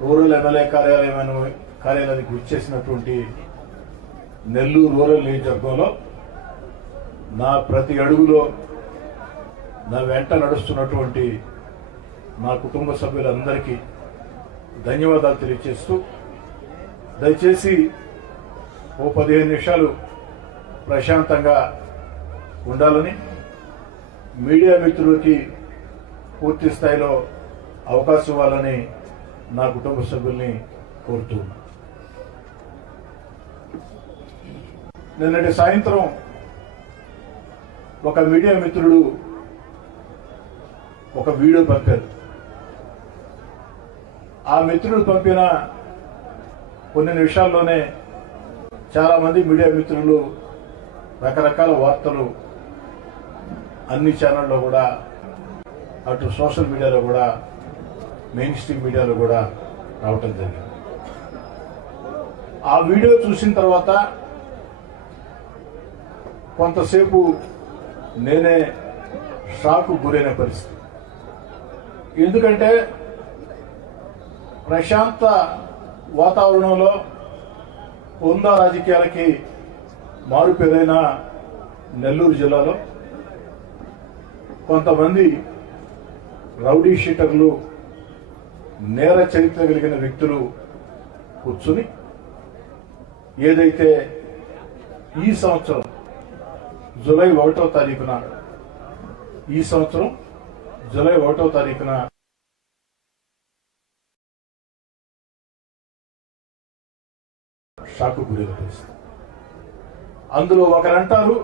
Rural MLA కార్యాలయం కార్యాలయానికి విచ్చేసినటువంటి నెల్లూరు రూరల్ నియోజకవర్గంలో నా ప్రతి అడుగులో నా వెంట నడుస్తున్నటువంటి నా కుటుంబ సభ్యులందరికీ ధన్యవాదాలు తెలియజేస్తూ దయచేసి ఓ పదిహేను నిమిషాలు ప్రశాంతంగా ఉండాలని మీడియా మిత్రులకి పూర్తి స్థాయిలో అవకాశం ఇవ్వాలని నా కుటుంబ సభ్యుల్ని కోరుతూ నిన్నటి సాయంత్రం ఒక మీడియా మిత్రుడు ఒక వీడియో పంపారు. ఆ మిత్రుడు పంపిన కొన్ని నిమిషాల్లోనే చాలా మంది మీడియా మిత్రులు రకరకాల వార్తలు అన్ని ఛానల్లో కూడా అటు సోషల్ మీడియాలో కూడా మెయిన్ స్ట్రీమ్ మీడియాలో కూడా రావటం జరిగింది. ఆ వీడియో చూసిన తర్వాత కొంతసేపు నేనే షాకు గురైన పరిస్థితి. ఎందుకంటే ప్రశాంత వాతావరణంలో ఉందా రాజకీయాలకి మారుపేరైన నెల్లూరు జిల్లాలో కొంతమంది రౌడీ షీటర్లు నేర చరిత్ర కలిగిన వ్యక్తులు కూర్చుని ఏదైతే ఈ సంవత్సరం జూలై ఒకటో తారీఖున ఈ సంవత్సరం జూలై ఒకటో తారీఖున షాకు గురైన పరిస్థితి అందులో ఒకరంటారు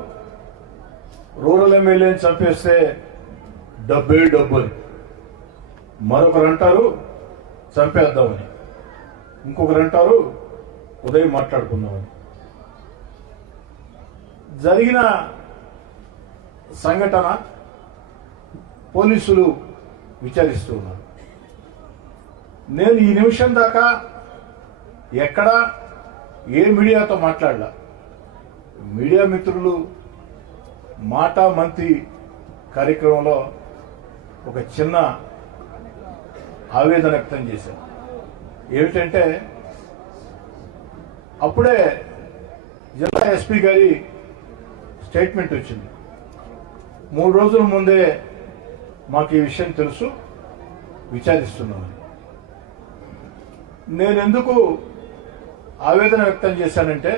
రూరల్ ఎమ్మెల్యేని చంపేస్తే డబ్బే డబ్బు అని. మరొకరు అంటారు చంపేద్దామని. ఇంకొకరు అంటారు ఉదయం మాట్లాడుకుందామని. జరిగిన సంఘటన పోలీసులు విచారిస్తూ ఉన్నారు. నేను ఈ నిమిషం దాకా ఎక్కడ ఏ మీడియాతో మాట్లాడలా. మీడియా మిత్రులు మాటా మంత్రి కార్యక్రమంలో ఒక చిన్న ఆవేదన వ్యక్తం చేశాను ఏమిటంటే అప్పుడే జిల్లా ఎస్పీ గారి స్టేట్మెంట్ వచ్చింది. మూడు రోజుల ముందే మాకు ఈ విషయం తెలుసు విచారిస్తున్నామని నేను ఎందుకు ఆవేదన వ్యక్తం చేశానంటే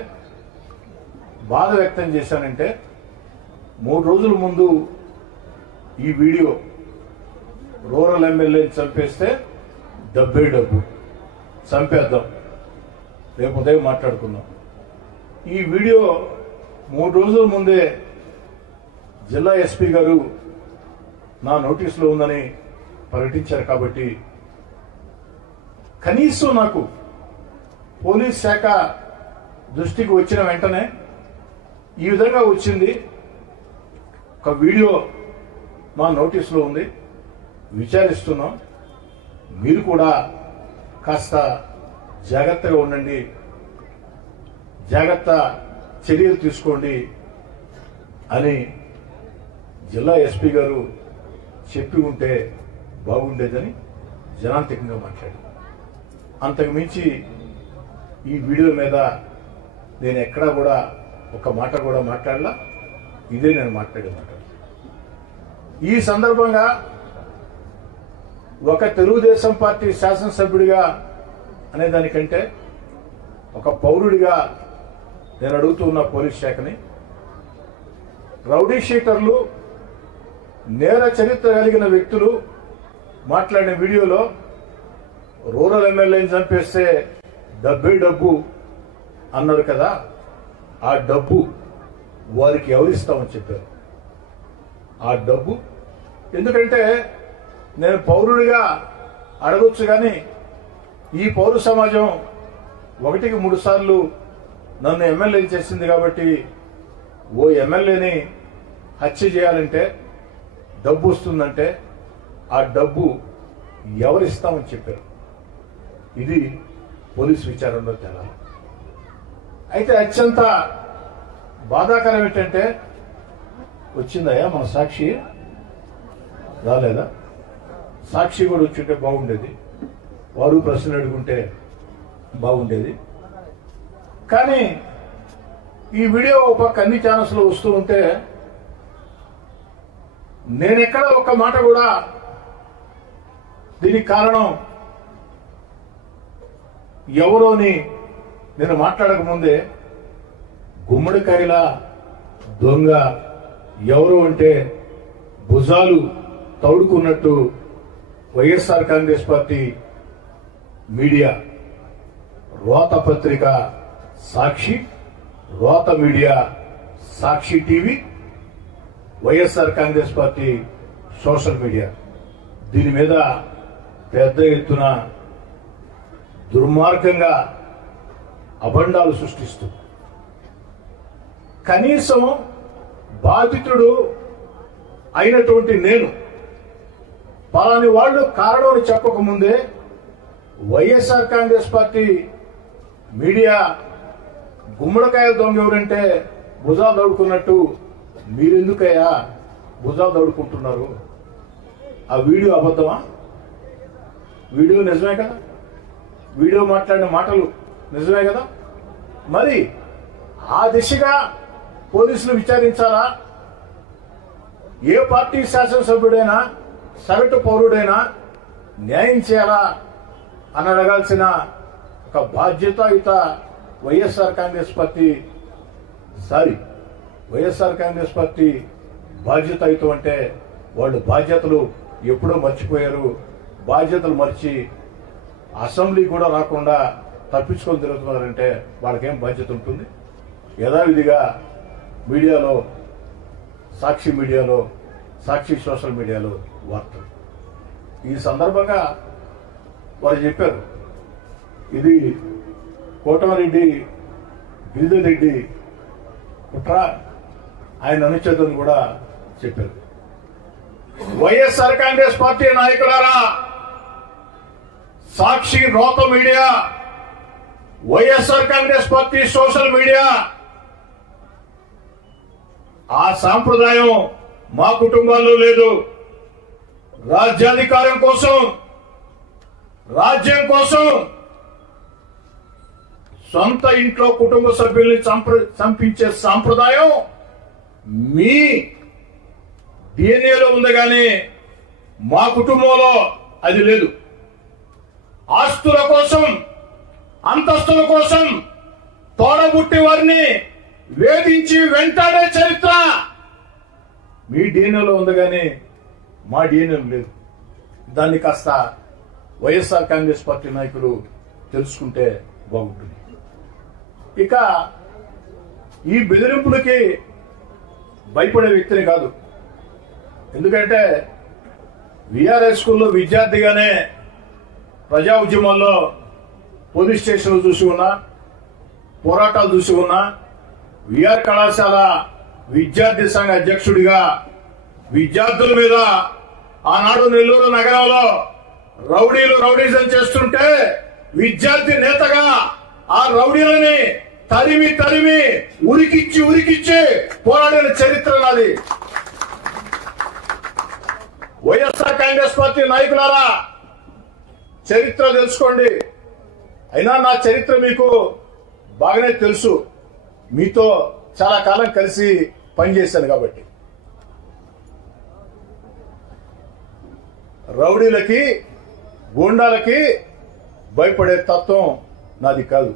బాధ వ్యక్తం చేశానంటే మూడు రోజుల ముందు ఈ వీడియో రూరల్ ఎమ్మెల్యేని చంపేస్తే డబ్బే డబ్బు చంపేద్దాం. రేపు ఉదయం మాట్లాడుకుందాం. ఈ వీడియో మూడు రోజుల ముందే జిల్లా ఎస్పీ గారు నా నోటీసులో ఉందని ప్రకటించారు కాబట్టి కనీసం నాకు పోలీస్ శాఖ దృష్టికి వచ్చిన వెంటనే ఈ విధంగా వచ్చింది. ఒక వీడియో మా నోటీసులో ఉంది. విచారిస్తున్నాం. మీరు కూడా కాస్త జాగ్రత్తగా ఉండండి. జాగ్రత్త చర్యలు తీసుకోండి అని జిల్లా ఎస్పీ గారు చెప్పి ఉంటే బాగుండేదని జనాంతికంగా మాట్లాడారు. అంతకు మించి ఈ వీడియో మీద నేను ఎక్కడా కూడా ఒక మాట కూడా మాట్లాడలా. ఇదే నేను మాట్లాడే మాట. ఈ సందర్భంగా ఒక తెలుగుదేశం పార్టీ శాసనసభ్యుడిగా అనే దానికంటే ఒక పౌరుడిగా నేను అడుగుతున్న పోలీస్ శాఖని రౌడీ షీటర్లు నేర చరిత్ర కలిగిన వ్యక్తులు మాట్లాడిన వీడియోలో రూరల్ ఎమ్మెల్యేని చంపేస్తే డబ్బే డబ్బు అన్నారు కదా ఆ డబ్బు వారికి ఎవరిస్తామని చెప్పారు. ఆ డబ్బు ఎందుకంటే నేను పౌరుడిగా అడగొచ్చు కానీ ఈ పౌర సమాజం ఒకటికి మూడు సార్లు నన్ను ఎమ్మెల్యే చేసింది కాబట్టి ఓ ఎమ్మెల్యేని హత్య చేయాలంటే డబ్బు వస్తుందంటే ఆ డబ్బు ఎవరిస్తామని చెప్పారు. ఇది పోలీస్ విచారణలో తేడా అయితే అత్యంత బాధాకరం ఏంటంటే వచ్చిందయ్యా మన సాక్షి? రాలేదా? సాక్షి కూడా వచ్చింటే బాగుండేది. వారు ప్రశ్నలు అడుగుంటే బాగుండేది. కానీ ఈ వీడియో ఒక అన్ని ఛానల్స్లో వస్తూ ఉంటే నేనెక్కడ ఒక మాట కూడా దీనికి కారణం ఎవరోని నేను మాట్లాడక ముందే గుమ్మడికాయల దొంగ ఎవరు అంటే భుజాలు తౌడుకున్నట్టు వైఎస్ఆర్ కాంగ్రెస్ పార్టీ మీడియా రోత పత్రిక సాక్షి రోత media Sakshi TV YSR Congress Party social media. దీని మీద పెద్ద ఎత్తున దుర్మార్గంగా అభండాలు సృష్టిస్తూ కనీసం బాధితుడు అయినటువంటి నేను పలాని వాళ్ళు కారణం అని చెప్పకముందే వైఎస్ఆర్ కాంగ్రెస్ పార్టీ మీడియా గుమ్మడికాయల దొంగ ఎవరంటే భుజాలు దౌడుకున్నట్టు మీరెందుకయ్యా భుజాలు దౌడుకుంటున్నారు ఆ వీడియో అబద్ధమా? వీడియో నిజమే కదా? వీడియో మాట్లాడిన మాటలు నిజమే కదా? మరి ఆ దిశగా పోలీసులు విచారించాలా? ఏ పార్టీ శాసనసభ్యుడైనా సగటు పౌరుడైనా న్యాయం చేయాలా అని అడగాల్సిన ఒక బాధ్యతాయుత YSR Congress party sorry YSR Congress party బాధ్యతాయుతం అంటే వాళ్ళు బాధ్యతలు ఎప్పుడో మర్చిపోయారు. బాధ్యతలు మర్చి అసెంబ్లీ కూడా రాకుండా తప్పించుకొని తిరుగుతున్నారంటే వాళ్ళకేం బాధ్యత ఉంటుంది? యథావిధిగా మీడియాలో సాక్షి మీడియాలో సాక్షి సోషల్ మీడియాలో వార్తలు ఈ సందర్భంగా వారు చెప్పారు ఇది కోటమరెడ్డి గిరిధర్ రెడ్డి కుట్ర ఆయన అనుచేతను కూడా చెప్పారు. వైఎస్ఆర్ కాంగ్రెస్ పార్టీ నాయకులారా సాక్షి రోత media YSR Congress Party social media ఆ సాంప్రదాయం మా కుటుంబాల్లో లేదు. రాజ్యాధికారం కోసం రాజ్యం కోసం సొంత ఇంట్లో కుటుంబ సభ్యుల్ని చంప- చంపించే సాంప్రదాయం మీ డిఎన్ఏలో ఉంది కానీ మా కుటుంబంలో అది లేదు. ఆస్తుల కోసం అంతస్తుల కోసం తోడబుట్టి వారిని వేధించి వెంటాడే చరిత్ర మీ డిఎన్ఏలో ఉంది కానీ మా డిఎన్ఏ లేదు. దాన్ని కాస్త వైఎస్ఆర్ కాంగ్రెస్ పార్టీ నాయకులు తెలుసుకుంటే బాగుంటుంది. ఇక ఈ బెదిరింపులకి భయపడే వ్యక్తిని కాదు. ఎందుకంటే విఆర్ఎస్ స్కూల్లో విద్యార్థిగానే ప్రజా ఉద్యమంలో పోలీస్ స్టేషన్లు చూసి ఉన్నా పోరాటాలు చూసి ఉన్నా విఆర్ కళాశాల విద్యార్థి సంఘ అధ్యక్షుడిగా విద్యార్థుల మీద ఆనాడు నెల్లూరు నగరంలో రౌడీలు రౌడీజం చేస్తుంటే విద్యార్థి నేతగా ఆ రౌడీలని తరిమి తరిమి ఉరికిచ్చి ఉరికిచ్చి పోరాడిన చరిత్ర నాది. వైఎస్ఆర్ కాంగ్రెస్ పార్టీ నాయకులారా చరిత్ర తెలుసుకోండి. అయినా నా చరిత్ర మీకు బాగానే తెలుసు. మీతో చాలా కాలం కలిసి పనిచేశాను కాబట్టి. రౌడీలకి గూండాలకి భయపడే తత్వం నాది కాదు.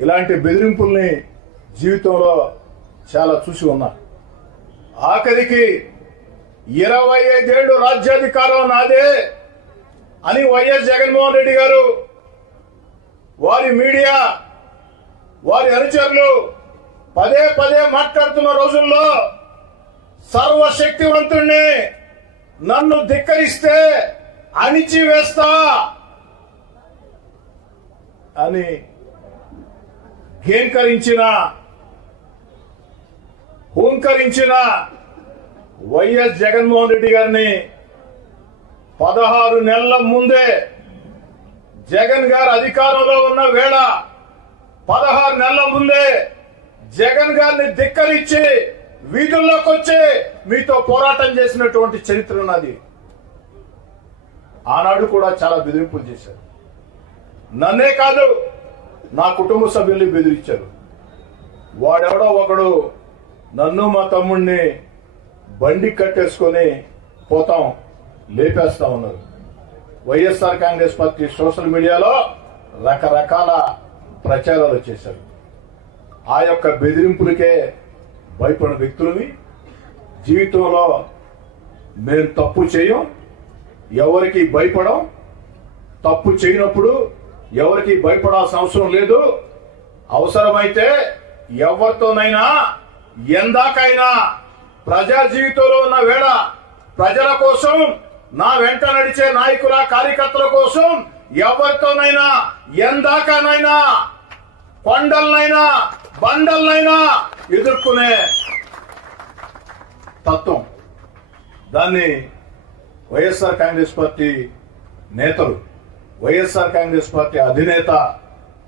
ఇలాంటి బెదిరింపుల్ని జీవితంలో చాలా చూసి ఉన్నా. ఆఖరికి ఇరవై ఐదేళ్ళు రాజ్యాధికారం నాదే అని వైఎస్ జగన్మోహన్ రెడ్డి గారు వారి మీడియా వారి అనుచరులు పదే పదే మాట్లాడుతున్న రోజుల్లో సర్వశక్తివంతుణ్ణి నన్ను ధిక్కరిస్తే అణిచివేస్తా అని ఘేంకరించిన హూంకరించిన వైఎస్ జగన్మోహన్ రెడ్డి గారిని పదహారు నెలల ముందే జగన్ గారు అధికారంలో ఉన్న వేళ పదహారు నెలల ముందే జగన్ గారిని ధిక్కరించి వీధుల్లోకి వచ్చే మీతో పోరాటం చేసినటువంటి చరిత్ర ఉన్నది. ఆనాడు కూడా చాలా బెదిరింపులు చేశారు. నన్నే కాదు నా కుటుంబ సభ్యుల్ని బెదిరించారు. వాడెవడో ఒకడు నన్ను మా తమ్ముడిని బండి కట్టేసుకొని పోతాం లేపేస్తా ఉన్నారు. వైఎస్ఆర్ కాంగ్రెస్ పార్టీ సోషల్ మీడియాలో రకరకాల ప్రచారాలు చేశారు. ఆ యొక్క బెదిరింపులకే భయపడిన వ్యక్తులని జీవితంలో మేము తప్పు చేయం ఎవరికి భయపడం తప్పు చేయనప్పుడు ఎవరికి భయపడాల్సిన అవసరం లేదు. అవసరమైతే ఎవరితోనైనా ఎందాకైనా ప్రజా జీవితంలో ఉన్న వేళ ప్రజల కోసం నా వెంట నడిచే నాయకుల కార్యకర్తల కోసం ఎవరితోనైనా ఎందాకనైనా కొండలనైనా బండలనైనా ఎదుర్కొనే తత్వం. దాన్ని వైఎస్ఆర్ కాంగ్రెస్ పార్టీ నేతలు వైఎస్ఆర్ కాంగ్రెస్ పార్టీ అధినేత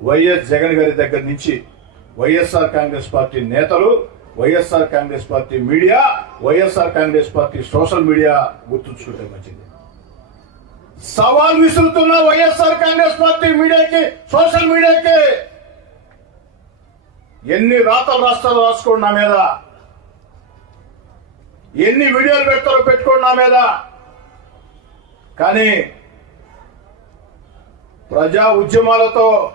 వైఎస్ జగన్ గారి దగ్గర నుంచి వైఎస్ఆర్ కాంగ్రెస్ పార్టీ నేతలు YSR Congress Party media YSR Congress Party social media గుర్తుంచుకుంటే మంచిది. సవాల్ విసురుతున్న వైఎస్ఆర్ కాంగ్రెస్ పార్టీ మీడియాకి సోషల్ మీడియాకి ఎన్ని రాతలు రాస్తారో రాసుకోండి నా మీద. ఎన్ని వీడియోలు పెడతారో పెట్టుకోండి నా మీద. కానీ ప్రజా ఉద్యమాలతో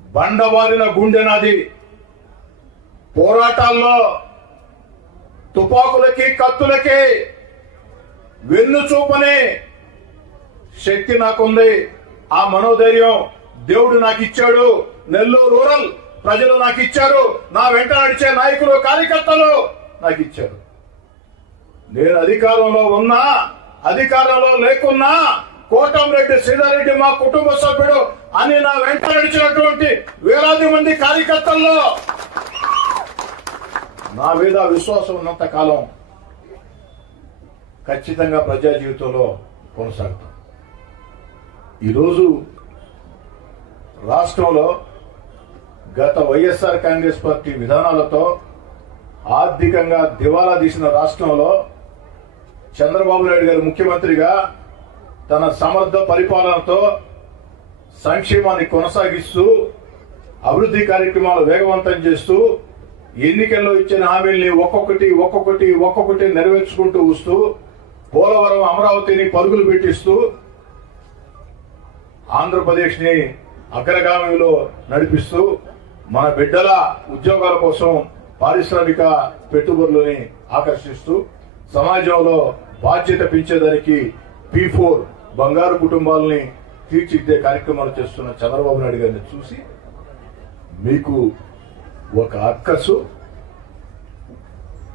బండవారిన గుండె నాది. పోరాటాల్లో తుపాకులకి కత్తులకి వెన్ను చూపని శక్తి నాకుంది. ఆ మనోధైర్యం దేవుడు నాకు ఇచ్చాడు నెల్లూరు రూరల్. ప్రజలు నాకు ఇచ్చారు. నా వెంట నడిచే నాయకులు కార్యకర్తలు నాకు ఇచ్చారు. నేను అధికారంలో ఉన్నా అధికారంలో లేకున్నా కోటంరెడ్డి శ్రీధర్రెడ్డి మా కుటుంబ సభ్యుడు అని నా వెంట నడిచినటువంటి వేలాది మంది కార్యకర్తల్లో నా మీద విశ్వాసం ఉన్నంత కాలం ఖచ్చితంగా ప్రజా జీవితంలో కొనసాగుతాం. ఈరోజు రాష్ట్రంలో గత వైఎస్ఆర్ కాంగ్రెస్ పార్టీ విధానాలతో ఆర్థికంగా దివాలా తీసిన రాష్ట్రంలో చంద్రబాబు నాయుడు గారు ముఖ్యమంత్రిగా తన సమర్థ పరిపాలనతో సంక్షేమాన్ని కొనసాగిస్తూ అభివృద్ధి కార్యక్రమాలు వేగవంతం చేస్తూ ఎన్నికల్లో ఇచ్చిన హామీల్ని ఒక్కొక్కటి ఒక్కొక్కటి ఒక్కొక్కటి నెరవేర్చుకుంటూ వస్తూ పోలవరం అమరావతిని పరుగులు పెట్టిస్తూ ఆంధ్రప్రదేశ్ని అగ్రగామిలో నడిపిస్తూ మన బిడ్డల ఉద్యోగాల కోసం పారిశ్రామిక పెట్టుబడులని ఆకర్షిస్తూ సమాజంలో బాధ్యత పెంచేదానికి పీ ఫోర్ బంగారు కుటుంబాలని తీర్చిదిద్దే కార్యక్రమాలు చేస్తున్న చంద్రబాబు నాయుడు గారిని చూసి మీకు ఒక అక్కసు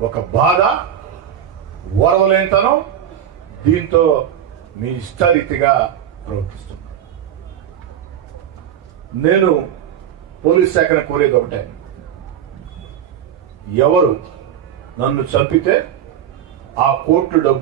ఒక బాధ ఓరవలేంతనం దీంతో మీ ఇష్టారీతిగా ప్రవర్తిస్తున్నారు నేను పోలీస్ శాఖను కోరేది ఒకటే. ఎవరు నన్ను చంపితే ఆ కోర్టు డబ్బు